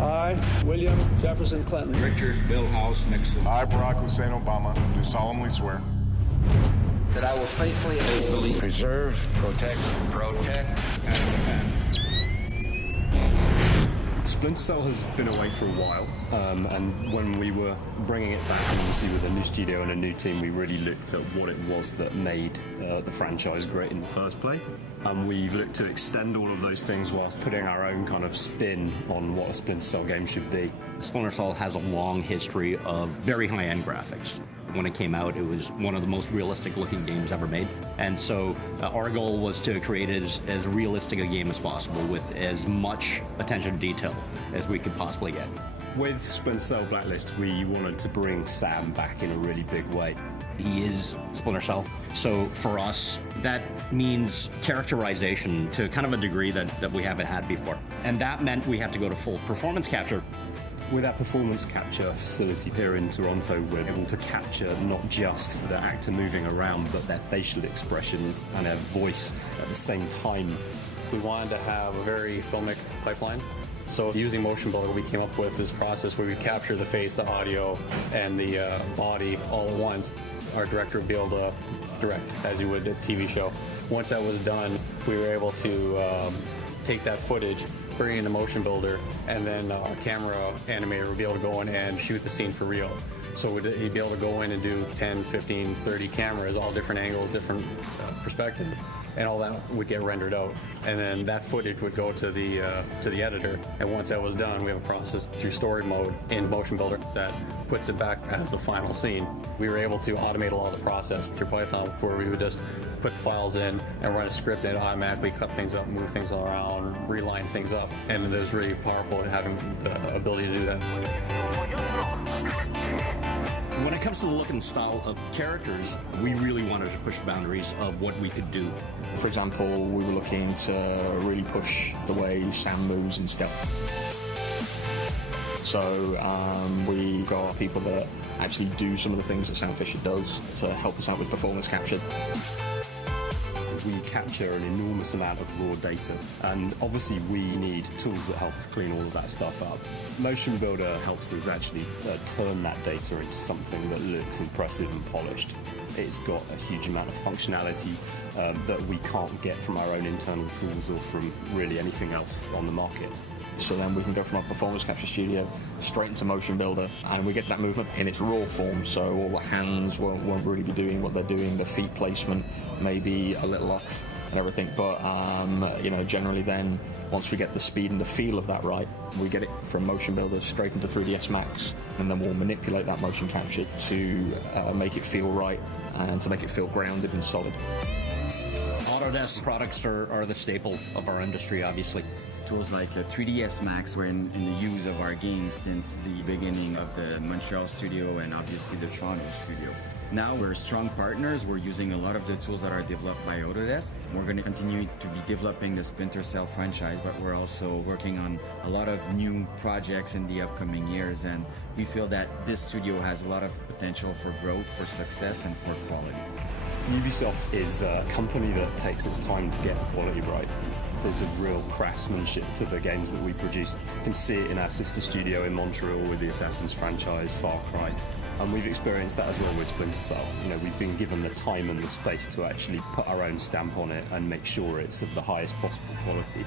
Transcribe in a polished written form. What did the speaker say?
I, William Jefferson Clinton. Richard Milhouse Nixon. I, Barack Hussein Obama, do solemnly swear that I will faithfully preserve, protect, and defend. Splinter Cell has been away for a while, and when we were bringing it back, and obviously with a new studio and a new team, we really looked at what it was that made the franchise great in the first place. And we've looked to extend all of those things whilst putting our own kind of spin on what a Splinter Cell game should be. Splinter Cell has a long history of very high-end graphics. When it came out, it was one of the most realistic-looking games ever made. And so our goal was to create as realistic a game as possible with as much attention to detail as we could possibly get. With Splinter Cell Blacklist, we wanted to bring Sam back in a really big way. He is Splinter Cell. So for us, that means characterization to kind of a degree that we haven't had before. And that meant we had to go to full performance capture. With our performance capture facility here in Toronto, we're able to capture not just the actor moving around, but their facial expressions and their voice at the same time. We wanted to have a very filmic pipeline. So using Motion Builder, we came up with this process where we capture the face, the audio, and the body all at once. Our director would be able to direct as you would a TV show. Once that was done, we were able to take that footage, bring it into Motion Builder, and then our camera animator would be able to go in and shoot the scene for real. So he'd be able to go in and do 10, 15, 30 cameras, all different angles, different perspectives, and all that would get rendered out. And then that footage would go to the editor. And once that was done, we have a process through story mode in Motion Builder that puts it back as the final scene. We were able to automate a lot of the process through Python, where we would just put the files in and run a script and automatically cut things up, move things around, reline things up. And it was really powerful having the ability to do that. When it comes to the look and style of characters, we really wanted to push the boundaries of what we could do. For example, we were looking to really push the way Sam moves in stealth. So we got people that actually do some of the things that Sam Fisher does to help us out with performance capture. We capture an enormous amount of raw data, and obviously we need tools that help us clean all of that stuff up. Motion Builder helps us actually turn that data into something that looks impressive and polished. It's got a huge amount of functionality that we can't get from our own internal tools or from really anything else on the market. So then we can go from our performance capture studio straight into Motion Builder, and we get that movement in its raw form. So all the hands won't really be doing what they're doing. The feet placement may be a little off and everything. But generally then, once we get the speed and the feel of that right, we get it from Motion Builder straight into 3ds Max, and then we'll manipulate that motion capture to make it feel right and to make it feel grounded and solid. Autodesk products are the staple of our industry, obviously. Tools like 3ds Max were in the use of our games since the beginning of the Montreal studio and obviously the Toronto studio. Now we're strong partners. We're using a lot of the tools that are developed by Autodesk. We're going to continue to be developing the Splinter Cell franchise, but we're also working on a lot of new projects in the upcoming years, and we feel that this studio has a lot of potential for growth, for success, and for quality. Ubisoft is a company that takes its time to get quality right. There's a real craftsmanship to the games that we produce. You can see it in our sister studio in Montreal with the Assassin's franchise, Far Cry. And we've experienced that as well with Splinter Cell. We've been given the time and the space to actually put our own stamp on it and make sure it's of the highest possible quality.